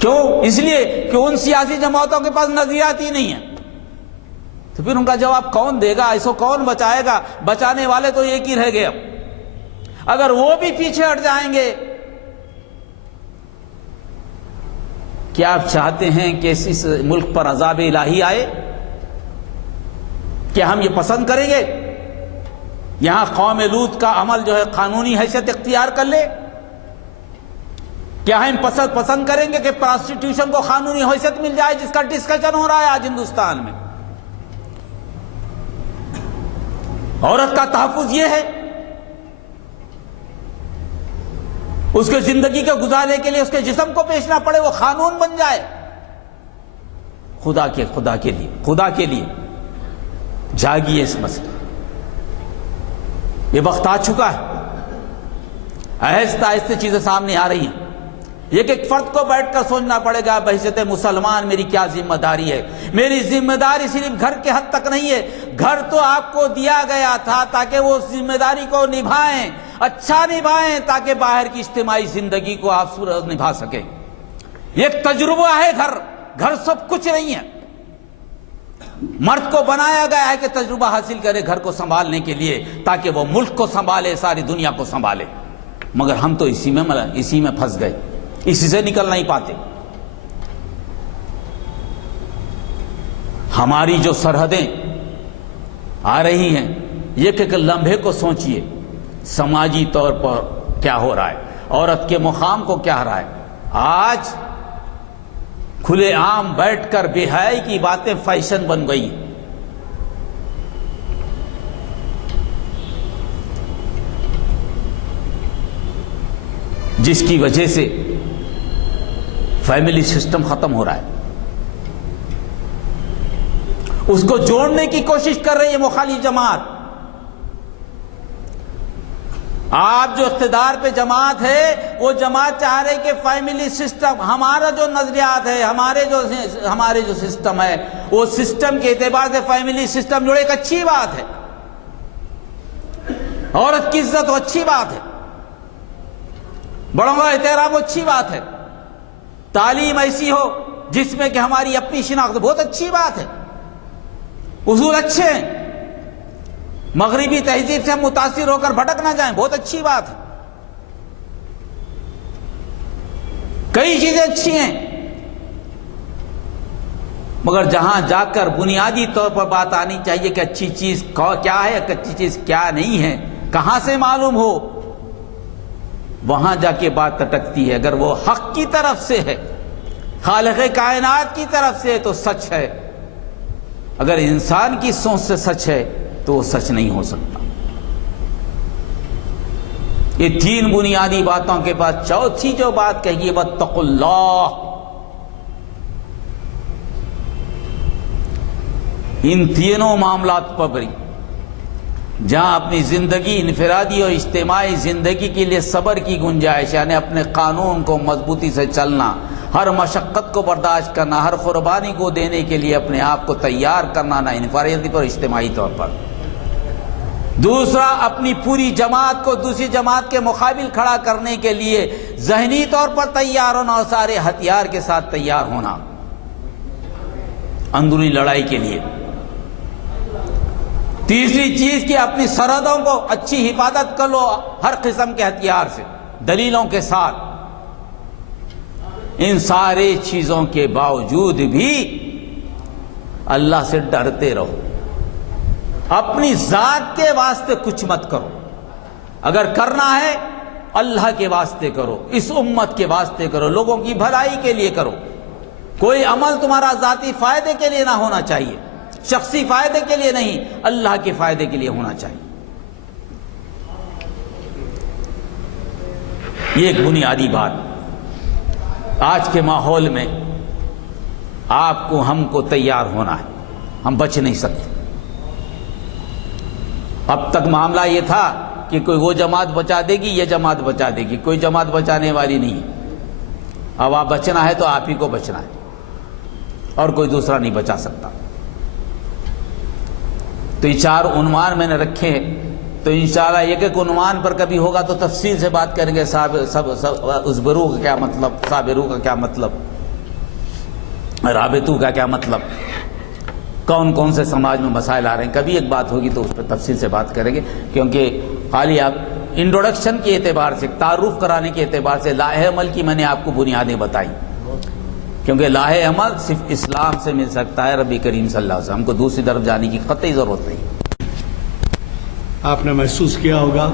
کیوں؟ اس لیے کہ ان سیاسی جماعتوں کے پاس نظریات ہی نہیں ہیں. تو پھر ان کا جواب کون دے گا؟ ایسو کون بچائے گا؟ بچانے والے تو ایک ہی رہ گئے. اب اگر وہ بھی پیچھے ہٹ جائیں گے، کیا آپ چاہتے ہیں کہ اس ملک پر عذاب الہی آئے؟ کیا ہم یہ پسند کریں گے؟ یہاں قوم لوط کا عمل جو ہے قانونی حیثیت اختیار کر لے؟ کیا ہم پسند کریں گے کہ پراسٹیٹیوشن کو قانونی حیثیت مل جائے، جس کا ڈسکشن ہو رہا ہے آج ہندوستان میں؟ عورت کا تحفظ یہ ہے، اس کے زندگی کے گزارنے کے لیے اس کے جسم کو بیچنا پڑے، وہ قانون بن جائے. خدا کے لیے جاگیے اس مسئلے. یہ وقت آ چکا ہے، آہستہ آہستہ چیزیں سامنے آ رہی ہیں. ایک فرد کو بیٹھ کر سوچنا پڑے گا بحیثیت مسلمان میری کیا ذمہ داری ہے. میری ذمہ داری صرف گھر کے حد تک نہیں ہے. گھر تو آپ کو دیا گیا تھا تاکہ وہ ذمہ داری کو نبھائیں، اچھا نبھائیں، تاکہ باہر کی اجتماعی زندگی کو آپ نبھا سکیں. ایک تجربہ ہے گھر سب کچھ نہیں ہے. مرد کو بنایا گیا ہے کہ تجربہ حاصل کرے گھر کو سنبھالنے کے لیے، تاکہ وہ ملک کو سنبھالے، ساری دنیا کو سنبھالے. مگر ہم تو اسی میں پھنس گئے، اسی سے نکل نہیں پاتے. ہماری جو سرحدیں آ رہی ہیں، ایک لمحے کو سوچئے سماجی طور پر کیا ہو رہا ہے، عورت کے مقام کو کیا ہو رہا ہے. آج کھلے عام بیٹھ کر بے حیائی کی باتیں فیشن بن گئی. جس کی وجہ سے فیملی سسٹم ختم ہو رہا ہے. اس کو جوڑنے کی کوشش کر رہی ہے مخالف جماعت. آپ جو اقتدار پہ جماعت ہے، وہ جماعت چاہ رہے کہ فیملی سسٹم، ہمارا جو نظریات ہے، ہمارے جو سسٹم ہے، وہ سسٹم کے اعتبار سے فیملی سسٹم جوڑے، ایک اچھی بات ہے. عورت کی عزت وہ اچھی بات ہے، بڑوں کا احترام وہ اچھی بات ہے. تعلیم ایسی ہو جس میں کہ ہماری اپنی شناخت، بہت اچھی بات ہے، اصول اچھے ہیں. مغربی تہذیب سے ہم متاثر ہو کر بھٹک نہ جائیں، بہت اچھی بات ہے، کئی چیزیں اچھی ہیں، مگر جہاں جا کر بنیادی طور پر بات آنی چاہیے کہ اچھی چیز کیا ہے، اچھی چیز کیا نہیں ہے، کہاں سے معلوم ہو، وہاں جا کے بات اٹکتی ہے۔ اگر وہ حق کی طرف سے ہے، خالق کائنات کی طرف سے ہے تو سچ ہے، اگر انسان کی سوچ سے سچ ہے تو وہ سچ نہیں ہو سکتا۔ یہ تین بنیادی باتوں کے بعد چوتھی جو بات کہیے واتقوا اللہ، ان تینوں معاملات پر بری، جہاں اپنی زندگی انفرادی اور اجتماعی زندگی کے لیے صبر کی گنجائش، یعنی اپنے قانون کو مضبوطی سے چلنا، ہر مشقت کو برداشت کرنا، ہر قربانی کو دینے کے لیے اپنے آپ کو تیار کرنا، نہ انفرادی پر اجتماعی طور پر۔ دوسرا، اپنی پوری جماعت کو دوسری جماعت کے مقابل کھڑا کرنے کے لیے ذہنی طور پر تیار ہونا اور سارے ہتھیار کے ساتھ تیار ہونا اندرونی لڑائی کے لیے۔ تیسری چیز کہ اپنی سرحدوں کو اچھی حفاظت کر لو ہر قسم کے ہتھیار سے، دلیلوں کے ساتھ۔ ان سارے چیزوں کے باوجود بھی اللہ سے ڈرتے رہو، اپنی ذات کے واسطے کچھ مت کرو، اگر کرنا ہے اللہ کے واسطے کرو، اس امت کے واسطے کرو، لوگوں کی بھلائی کے لیے کرو۔ کوئی عمل تمہارا ذاتی فائدے کے لیے نہ ہونا چاہیے، شخصی فائدے کے لیے نہیں، اللہ کے فائدے کے لیے ہونا چاہیے۔ یہ ایک بنیادی بات آج کے ماحول میں آپ کو ہم کو تیار ہونا ہے، ہم بچ نہیں سکتے۔ اب تک معاملہ یہ تھا کہ کوئی وہ جماعت بچا دے گی، یہ جماعت بچا دے گی، کوئی جماعت بچانے والی نہیں ہے۔ اب آپ بچنا ہے تو آپ ہی کو بچنا ہے، اور کوئی دوسرا نہیں بچا سکتا۔ تو یہ چار عنوان میں نے رکھے ہیں، تو انشاءاللہ ایک ایک عنوان پر کبھی ہوگا تو تفصیل سے بات کریں گے۔ اصبروا کا کیا مطلب، صابروا کا کیا مطلب، رابطو کا کیا مطلب، کون کون سے سماج میں مسائل آ رہے ہیں، کبھی ایک بات ہوگی تو اس پہ تفصیل سے بات کریں گے، کیونکہ خالی آپ انٹروڈکشن کے اعتبار سے، تعارف کرانے کے اعتبار سے لاہ عمل کی میں نے آپ کو بنیادیں بتائی، کیونکہ لاہ عمل صرف اسلام سے مل سکتا ہے، ربی کریم صلی اللہ علیہ وسلم کو دوسری طرف جانے کی قطعی ضرورت نہیں۔ آپ نے محسوس کیا ہوگا